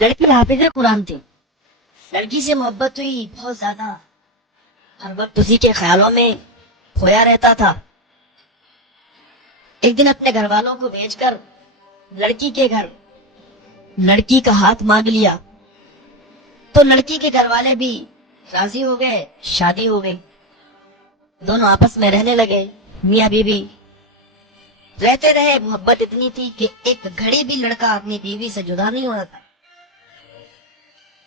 लड़की हाफिज कुरान थी। लड़की से मोहब्बत हुई बहुत ज्यादा, हर वक्त उसी के ख्यालों में खोया रहता था। एक दिन अपने घर वालों को भेजकर लड़की के घर लड़की का हाथ मांग लिया, तो लड़की के घर वाले भी राजी हो गए, शादी हो गई। दोनों आपस में रहने लगे, मियाँ बीवी रहते रहे। मोहब्बत इतनी थी कि एक घड़ी भी लड़का अपनी बीवी से जुदा नहीं हुआ था।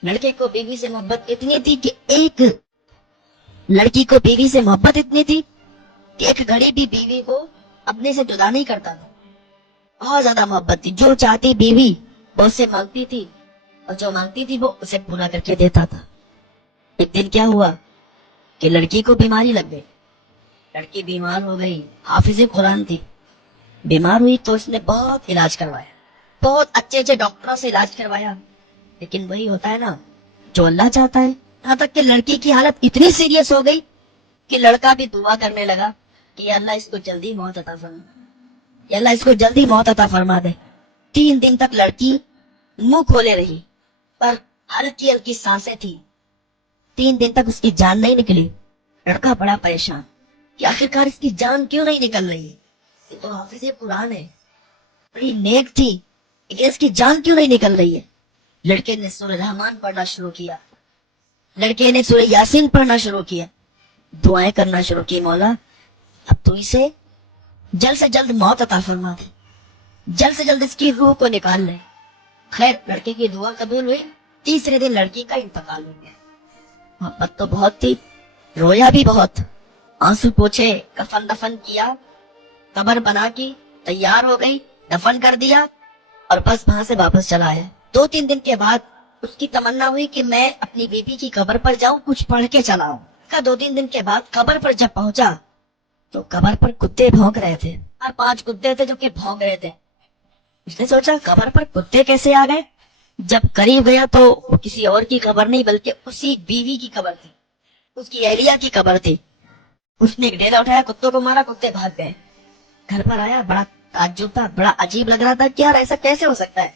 लड़के को बीवी से मोहब्बत इतनी थी कि लड़की को बीवी से मोहब्बत इतनी थी कि एक घड़ी भी बीवी को अपने से जुदा नहीं करता था। बहुत ज्यादा मोहब्बत थी। जो चाहती बीवी वो उससे मांगती थी, और जो मांगती थी वो उसे पूरा करके देता था। एक दिन क्या हुआ कि लड़की को बीमारी लग गई। लड़की बीमार हो गई, हाफिज़े कुरान थी। बीमार हुई तो उसने बहुत इलाज करवाया, बहुत अच्छे अच्छे डॉक्टरों से इलाज करवाया, लेकिन वही होता है ना जो अल्लाह चाहता है। यहाँ तक कि लड़की की हालत इतनी सीरियस हो गई कि लड़का भी दुआ करने लगा कि अल्लाह इसको जल्दी मौत अता फरमा, अल्लाह इसको जल्दी मौत अता फरमा दे। 3 दिन तक लड़की मुंह खोले रही, पर हल्की हल्की सांसें थी। 3 दिन तक उसकी जान नहीं निकली। लड़का बड़ा परेशान कि आखिरकार इसकी जान क्यों नहीं निकल रही है। ये तो हाफिज़े कुरान है, बड़ी नेक थी, लेकिन इसकी जान क्यों नहीं निकल रही है। लड़के ने सूरह रहमान पढ़ना शुरू किया, लड़के ने सूरह यासीन पढ़ना शुरू किया, दुआएं करना शुरू की। मौला अब तो इसे जल्द से जल्द मौत अता फरमा दे, जल्द से जल्द इसकी रूह को निकाल ले। खैर लड़के की दुआ कबूल हुई। तीसरे दिन लड़की का इंतकाल हो गया। मोहब्बत तो बहुत थी, रोया भी बहुत, आंसू पोछे, कफन दफन किया, कब्र बना के तैयार हो गई, दफन कर दिया और बस वहां से वापस चला आया। 2-3 दिन के बाद उसकी तमन्ना हुई कि मैं अपनी बेटी की कब्र पर जाऊं, कुछ पढ़ के चला आऊं। 2 दिन के बाद कब्र पर जब पहुंचा तो कब्र पर कुत्ते भौंक रहे थे, और 5 कुत्ते थे जो कि भौंक रहे थे। उसने सोचा कब्र पर कुत्ते कैसे आ गए। जब करीब गया तो वो किसी और की कब्र नहीं बल्कि उसी बीवी की कब्र थी, उसकी अहलिया की कब्र थी। उसने एक डेरा उठाया, कुत्तों को मारा, कुत्ते भाग गए। घर पर आया, बड़ा ताज्जुब था, बड़ा अजीब लग रहा था कि यार ऐसा कैसे हो सकता है।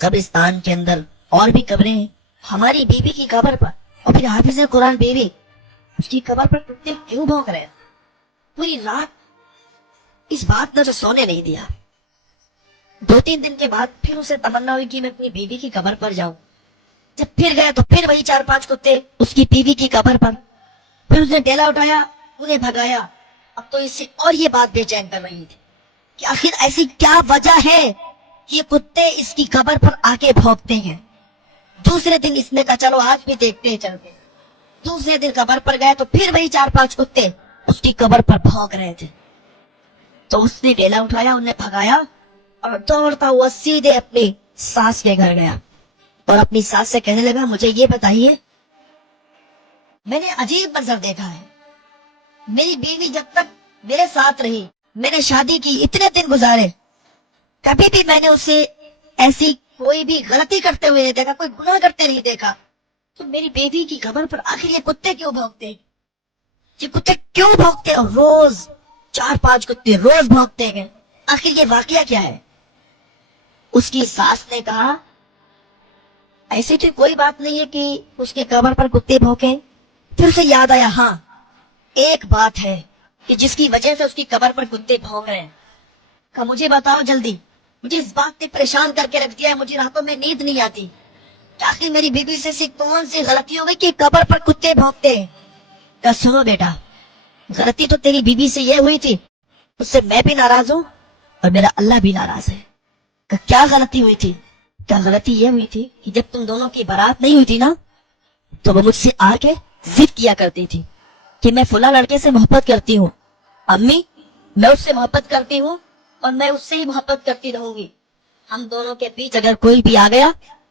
कब्रिस्तान के अंदर और भी कब्रें हैं, हमारी बीवी की कब्र पर और फिर हाफिज़े कुरान बीवी, उसकी कब्र पर कुत्ते क्यों भौंक रहे हैं। पूरी रात इस बात ने तो सोने नहीं दिया। 2-3 दिन के बाद फिर उसे तमन्ना हुई कि मैं अपनी बीवी की कब्र पर जाऊं। जब फिर गया तो फिर वही 4-5 कुत्ते उसकी बीवी की कब्र पर। फिर उसने डेला उठाया, उन्हें भगाया। अब तो इससे और ये बात बेचैन कर रही थी कि आखिर ऐसी क्या वजह है कि ये कुत्ते इसकी कब्र पर आके भौंकते हैं। दूसरे दिन इसने कहा चलो आज भी देखते हैं चल के। दूसरे दिन कब्र पर गए तो फिर वही 4-5 कुत्ते उसकी कब्र पर भौंक रहे थे। तो उसने डेला उठाया, उन्हें भगाया और दौड़ता हुआ सीधे अपनी सास के घर गया और अपनी सास से कहने लगा मुझे ये बताइए, मैंने अजीब मंजर देखा है। मेरी बीवी जब तक मेरे साथ रही, मैंने शादी की, इतने दिन गुजारे, कभी भी मैंने उसे ऐसी कोई भी गलती करते हुए नहीं देखा, कोई गुनाह करते नहीं देखा। तो मेरी बेटी की खबर पर आखिर ये कुत्ते क्यों भौंकते, ये कुत्ते क्यों भौंकते हैं। रोज 4-5 कुत्ते रोज भौंकते हैं, आखिर ये वाकया क्या है। उसकी सास ने कहा ऐसी तो कोई बात नहीं है कि उसके कब्र पर कुत्ते भौंके। फिर उसे याद आया, हाँ एक बात है कि जिसकी वजह से उसकी कब्र पर कुत्ते भौंक रहे हैं। कहा मुझे बताओ जल्दी, मुझे इस बात ने परेशान करके रख दिया है, मुझे रातों में नींद नहीं आती। आखिर मेरी बीवी से ऐसी कौन सी गलती हो गई कि कब्र पर कुत्ते भौंकते हैं। कहा सुनो बेटा, गलती तो तेरी बीवी से ये हुई थी, उससे मैं भी नाराज हूँ और मेरा अल्लाह भी नाराज है। कहा क्या गलती हुई थी। क्या गलती ये हुई थी कि जब तुम दोनों की बारात नहीं हुई थी ना, तो वो मुझसे आके जिद किया करती थी कि मैं फुला लड़के से मोहब्बत करती हूँ, अम्मी मैं उससे मोहब्बत करती हूँ और मैं उससे ही मोहब्बत करती रहूंगी। हम दोनों के बीच अगर कोई भी आ गया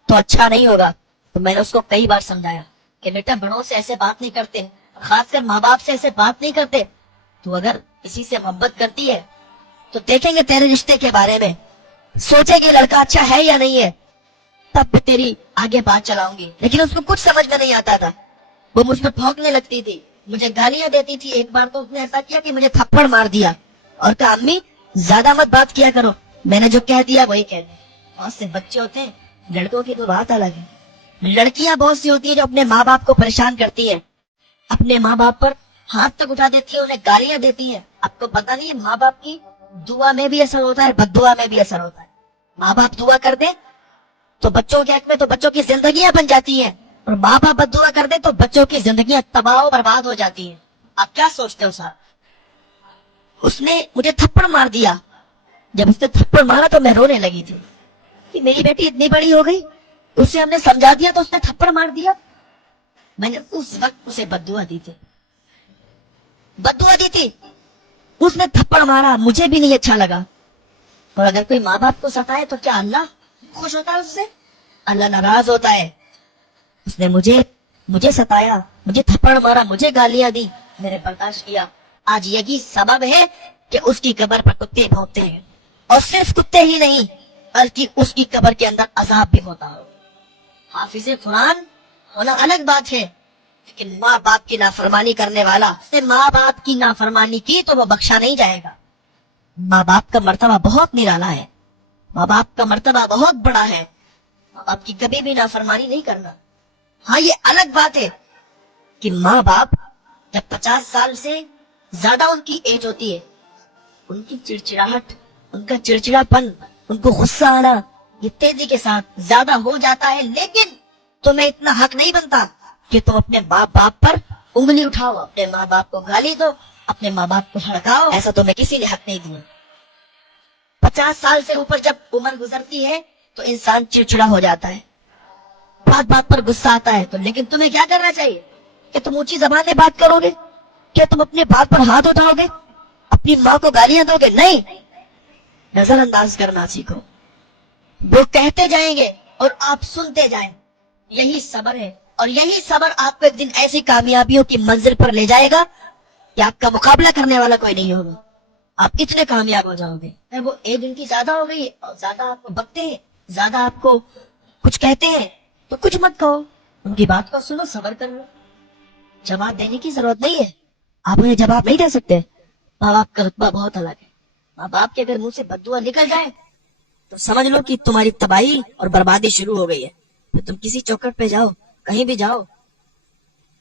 तो अच्छा नहीं होगा। तो मैंने उसको कई बार समझाया कि बेटा बड़ों से ऐसे बात नहीं करते, खासकर माँ बाप से ऐसे बात नहीं करते। तू अगर किसी से मोहब्बत करती है तो देखेंगे तेरे रिश्ते के बारे में, सोचेंगे लड़का अच्छा है या नहीं है, तब तेरी आगे बात चलाऊंगी। लेकिन उसको कुछ समझ में नहीं आता था, वो मुझ पर भौंकने लगती थी, मुझे गालियां देती थी। एक बार तो उसने ऐसा किया कि मुझे थप्पड़ मार दिया और कहा अम्मी ज्यादा मत बात किया करो, मैंने जो कह दिया वही कह दिया। बहुत से बच्चे होते हैं लड़कों की तो बात अलग है। लड़कियां बहुत सी होती है जो अपने माँ बाप को परेशान करती है, अपने माँ बाप पर हाथ तक उठा देती है, उन्हें गालियां देती है। आपको पता नहीं है माँ बाप की दुआ में भी असर होता है, बद्दुआ में भी असर होता है। माँ बाप दुआ कर दे तो बच्चों के हक में तो बच्चों की जिंदगियां बन जाती हैं, और माँ बाप बद्दुआ कर दे तो बच्चों की जिंदगियां तबाह और बर्बाद हो जाती हैं। आप क्या सोचते हो साहब? उसने मुझे थप्पड़ मार दिया। जब उसने थप्पड़ मारा तो मैं रोने लगी थी कि मेरी बेटी इतनी बड़ी हो गई, उसे हमने समझा दिया तो उसने थप्पड़ मार दिया। मैंने उस वक्त उसे बद्दुआ दी थी, बद्दुआ दी थी। उसने थप्पड़ मारा, मुझे भी नहीं अच्छा लगा। और अगर कोई माँ बाप को सताए तो क्या अल्लाह खुश होता है उससे? अल्लाह नाराज होता है। उसने मुझे सताया, मुझे थप्पड़ मारा, मुझे गालियां दी, मैंने बर्दाश्त किया। आज यही सबब है कि उसकी कब्र पर कुत्ते भौंकते हैं, और सिर्फ कुत्ते ही नहीं बल्कि उसकी कब्र के अंदर अजाब भी होता हो। हाफिज़े कुरान होना अलग बात है, लेकिन माँ बाप की नाफरमानी करने वाला से माँ बाप की नाफरमानी की तो वो बख्शा नहीं जाएगा। माँ बाप का मर्तबा बहुत निराला है, माँ बाप का मर्तबा बहुत बड़ा है। माँ बाप की कभी भी नाफरमानी नहीं करना। हाँ, ये अलग बात है कि माँ बाप जब 50 साल से ज्यादा उनकी एज होती है, उनकी चिड़चिड़ाहट, उनका चिड़चिड़ापन, उनको गुस्सा आना ये तेजी के साथ ज्यादा हो जाता है। लेकिन तुम्हें इतना हक नहीं बनता कि तुम अपने माँ बाप पर उंगली उठाओ, अपने माँ बाप को गाली दो, अपने माँ बाप को हड़काओ। ऐसा तुम्हें किसी ने हक नहीं दिया। 50 साल से ऊपर जब उम्र गुजरती है तो इंसान चिड़चिड़ा हो जाता है, बात बात पर गुस्सा आता है। तो लेकिन तुम्हें क्या करना चाहिए कि तुम ऊंची जबान में बात करोगे? क्या तुम अपने बाप पर हाथ उठाओगे, अपनी माँ को गालियां दोगे? नहीं, नजरअंदाज करना सीखो। वो कहते जाएंगे और आप सुनते जाएं, यही सब्र है। और यही सब्र आपको एक दिन ऐसी कामयाबियों की मंजिल पर ले जाएगा कि आपका मुकाबला करने वाला कोई नहीं होगा। आप इतने कामयाब हो जाओगे। वो एज उनकी ज्यादा हो गई है और ज्यादा आपको बकते हैं, ज्यादा आपको कुछ कहते हैं, तो कुछ मत कहो, उनकी बात को सुनो, सब्र कर लो। जवाब देने की जरूरत नहीं है, आप उन्हें जवाब नहीं दे सकते। माँ बाप का रुतबा बहुत अलग है। माँ बाप के अगर मुंह से बद्दुआ निकल जाए तो समझ लो कि तुम्हारी तबाही और बर्बादी शुरू हो गई है। तो तुम किसी चौखट पे जाओ, कहीं भी जाओ,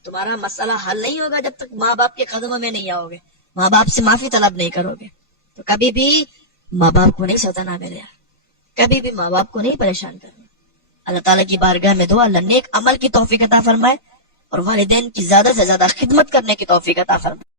तुम्हारा मसला हल नहीं होगा जब तक माँ बाप के कदमों में नहीं आओगे, माँ बाप से माफी तलब नहीं करोगे। तो कभी भी माँ बाप को नहीं सताना मेरे यार, कभी भी माँ बाप को नहीं परेशान करना। अल्लाह ताला की बारगाह में दुआ, अल्लाह नेक अमल की तौफीक अता फरमाए और वालिदैन की ज्यादा से ज्यादा खिदमत करने की तौफीक अता फरमाए।